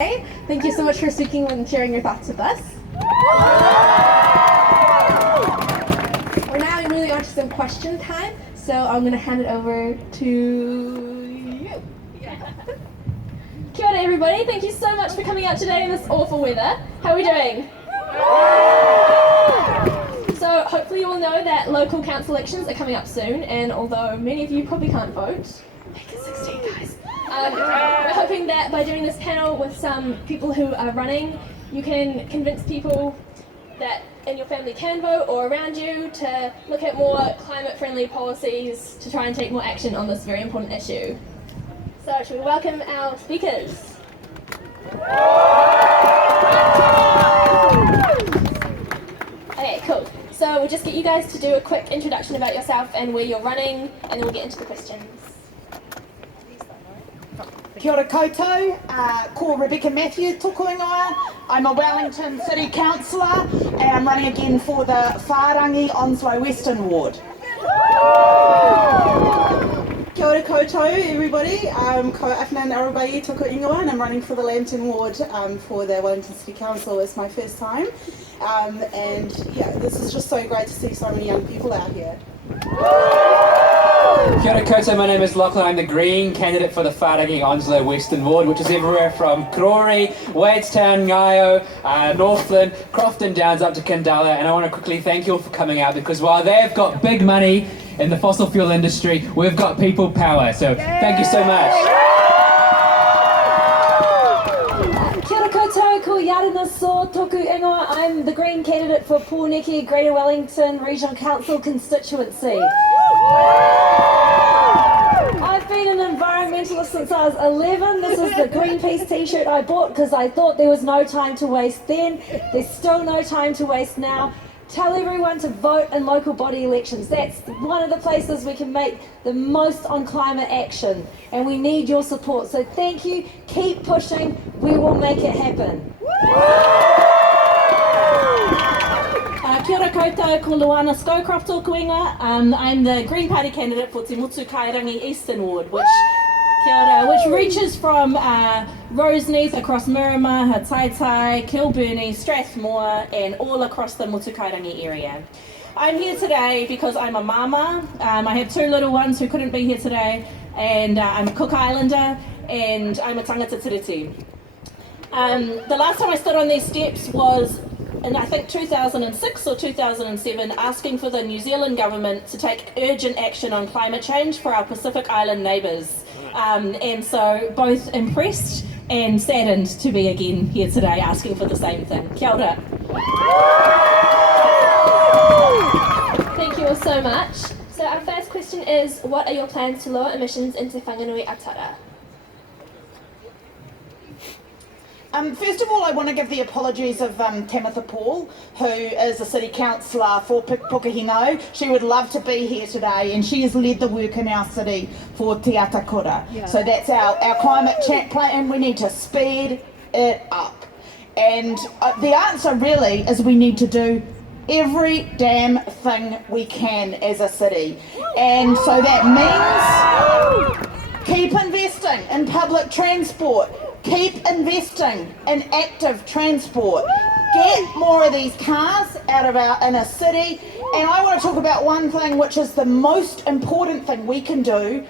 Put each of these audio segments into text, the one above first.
Thank you so much for speaking and sharing your thoughts with us. We're now moving on to some question time, so I'm going to hand it over to you. Kia ora everybody, thank you so much for coming out today in this awful weather. How are we doing? So hopefully you all know that local council elections are coming up soon, and although many of you probably can't vote, make it 16 guys. We're hoping that by doing this panel with some people who are running, you can convince people that in your family can vote or around you to look at more climate-friendly policies to try and take more action on this very important issue. So should we welcome our speakers? Okay, cool. So we'll just get you guys to do a quick introduction about yourself and where you're running, and then we'll get into the questions. Kia ora koutou, ko Rebecca Matthews tōku ingoa. I'm a Wellington City Councillor and I'm running again for the Whārangi Onslow Western Ward. Kia ora koutou everybody, I'm Ko Afnan Arabai tōku ingoa and I'm running for the Lambton Ward for the Wellington City Council. It's my first time and yeah, this is just so great to see so many young people out here. Kia ora koutou, my name is Lachlan. I'm the Green candidate for the Whārangi Onslow Western Ward, which is everywhere from Karori, Wadestown, Ngaio, Northland, Crofton Downs up to Kandala, and I want to quickly thank you all for coming out because while they've got big money in the fossil fuel industry, we've got people power, so thank you so much. Kia ora koutou, ko Yarana So tōku ingoa. I'm the Green candidate for Pōneke Greater Wellington Regional Council constituency. I've been an environmentalist since I was 11. This is the Greenpeace t-shirt I bought because I thought there was no time to waste then. There's still no time to waste now. Tell everyone to vote in local body elections. That's one of the places we can make the most on climate action, and we need your support. So thank you, keep pushing, we will make it happen. Kia ora koutou, ko Luana Scowcroft tōku ingoa. I'm the Green Party candidate for Te Mutu Kairangi Eastern Ward, which reaches from Roseneath across Miramar, Hataitai, Kilburnie, Strathmore, and all across the Mutu Kairangi area. I'm here today because I'm a mama. I have two little ones who couldn't be here today, and I'm a Cook Islander, and I'm a tangata tiriti. The last time I stood on these steps was in I think 2006 or 2007, asking for the New Zealand government to take urgent action on climate change for our Pacific Island neighbours. And so both impressed and saddened to be again here today asking for the same thing. Kia ora. Thank you all so much. So our first question is, what are your plans to lower emissions into Whanganui Atara? First of all, I want to give the apologies of Tamitha Paul, who is a city councillor for Pukehinau. She would love to be here today, and she has led the work in our city for Te Atakura. Yeah. So that's our climate chat plan. We need to speed it up. And the answer really is we need to do every damn thing we can as a city. And so that means keep investing in public transport. Keep investing in active transport. Get more of these cars out of our inner city. And I want to talk about one thing which is the most important thing we can do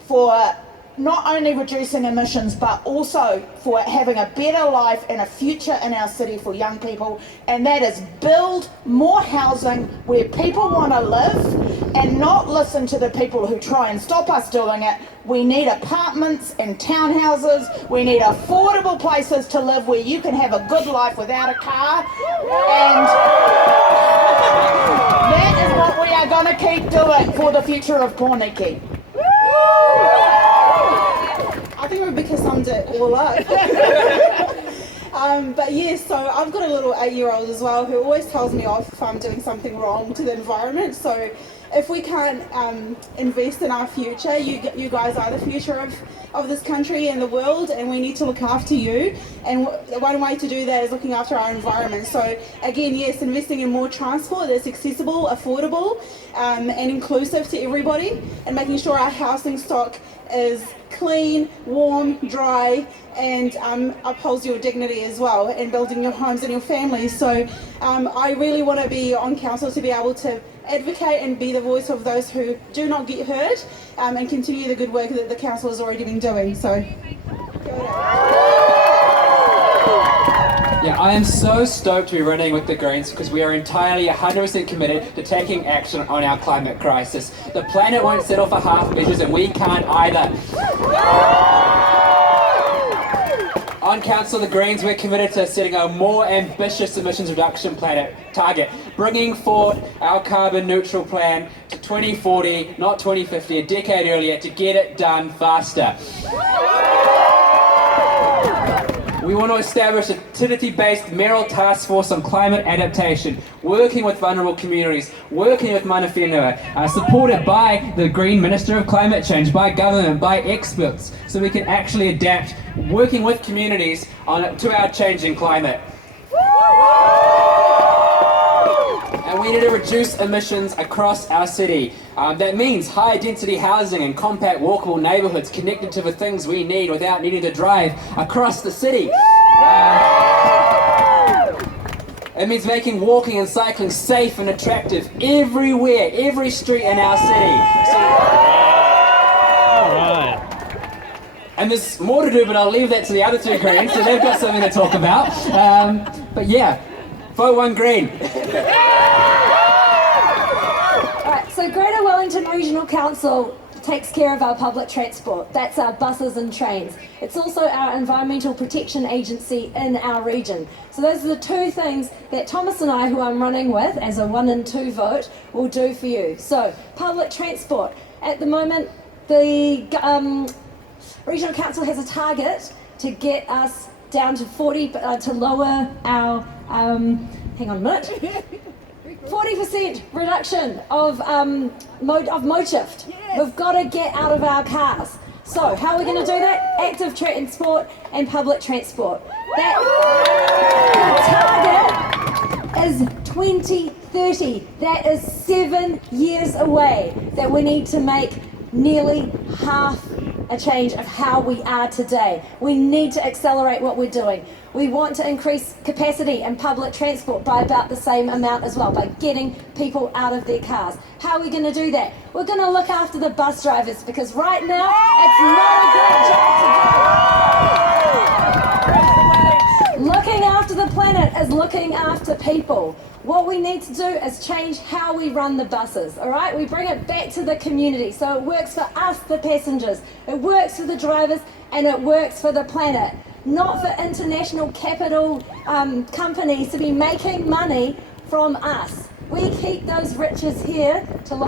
for not only reducing emissions but also for having a better life and a future in our city for young people, and that is build more housing where people want to live and not listen to the people who try and stop us doing it. We need apartments and townhouses. We need affordable places to live where you can have a good life without a car, and that is what we are going to keep doing for the future of Pōneke. I think Rebecca summed it all up. But yes, so I've got a little 8-year-old as well who always tells me off if I'm doing something wrong to the environment. So if we can't invest in our future, you guys are the future of this country and the world, and we need to look after you. And one way to do that is looking after our environment. So again, yes, investing in more transport that's accessible, affordable, and inclusive to everybody, and making sure our housing stock is clean, warm, dry, and upholds your dignity as well, and building your homes and your families. So I really want to be on council to be able to advocate and be the voice of those who do not get heard, and continue the good work that the council has already been doing. So, Yeah, I am so stoked to be running with the Greens because we are entirely 100% committed to taking action on our climate crisis. The planet won't settle for half measures and we can't either. On Council, the Greens, we're committed to setting a more ambitious emissions reduction target, bringing forward our carbon neutral plan to 2040, not 2050, a decade earlier, to get it done faster. We want to establish a utility-based mayoral task force on climate adaptation, working with vulnerable communities, working with mana whenua, supported by the Green Minister of Climate Change, by government, by experts, so we can actually adapt, working with communities to our changing climate. And we need to reduce emissions across our city. That means high density housing and compact walkable neighbourhoods connected to the things we need without needing to drive across the city. It means making walking and cycling safe and attractive everywhere, every street in our city. And there's more to do, but I'll leave that to the other two Greens, so they've got something to talk about. But yeah, vote one Green. So Greater Wellington Regional Council takes care of our public transport. That's our buses and trains. It's also our environmental protection agency in our region. So those are the two things that Thomas and I, who I'm running with as a 1 and 2 vote, will do for you. So public transport. At the moment, the Regional Council has a target to get us down to 40, to lower our, hang on a minute, 40% reduction of mode shift. Yes. We've got to get out of our cars. So how are we going to do that? Active transport and public transport. The target is 2030. That is 7 years away, that we need to make nearly half a change of how we are today. We need to accelerate what we're doing. We want to increase capacity in public transport by about the same amount as well, by getting people out of their cars. How are we going to do that? We're going to look after the bus drivers, because right now it's not a good job to do. Looking after the planet is looking after people. What we need to do is change how we run the buses, all right? We bring it back to the community so it works for us, the passengers, it works for the drivers, and it works for the planet. Not for international capital companies to be making money from us. We keep those riches here to look